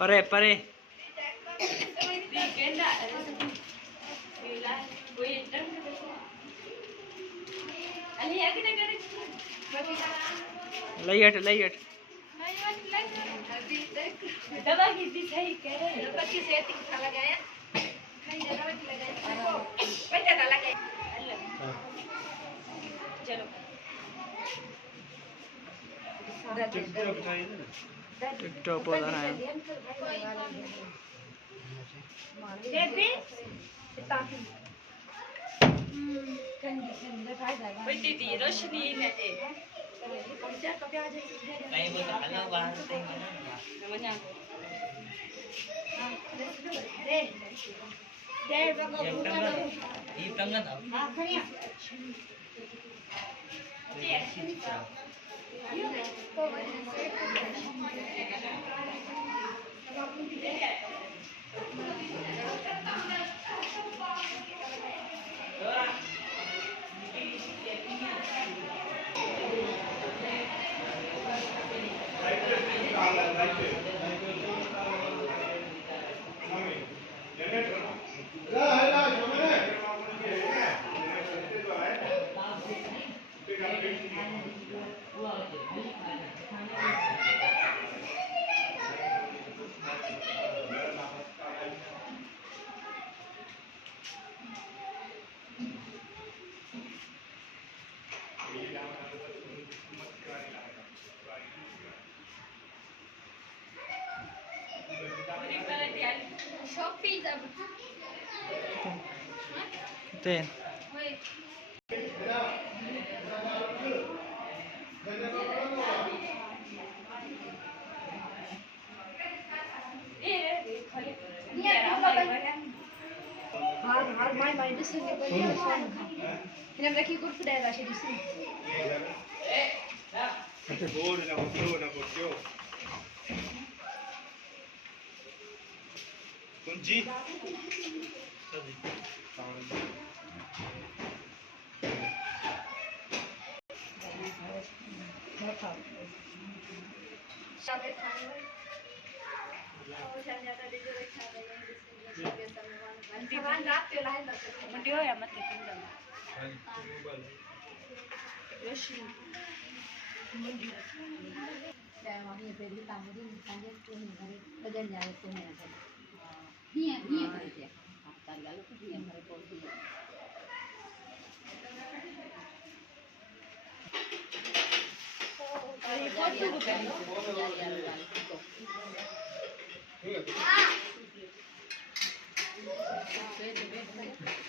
परे परे light light दवा की भी सही कह रहे हैं 25 से 30 का लगाया कहीं दवा की लगाया पैसा का लगाया चलो टिकटॉक बोला है देवी ताकि कंडीशन दिखाई जाएगा बेटी दी रोशनी ने दे पंचा कभी आ जाए नहीं वो तो अलग बात है मना दे दे बगल ये तंगन हां खड़िया tên हां माय डिसिजन ने बोलिए इन्हें रखी कुछ देगा से डिसिजन बोल ना बोलो कुंजी दीवान रात पे लाइन लग मंडियो या मत किंगडम रोशनी मंडियो saya mau ni beli tamu di sana tu ni hari bagian jalan tu ni ada ni kerja tak lalu tu dia mereka tu hari foto bukan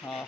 हाँ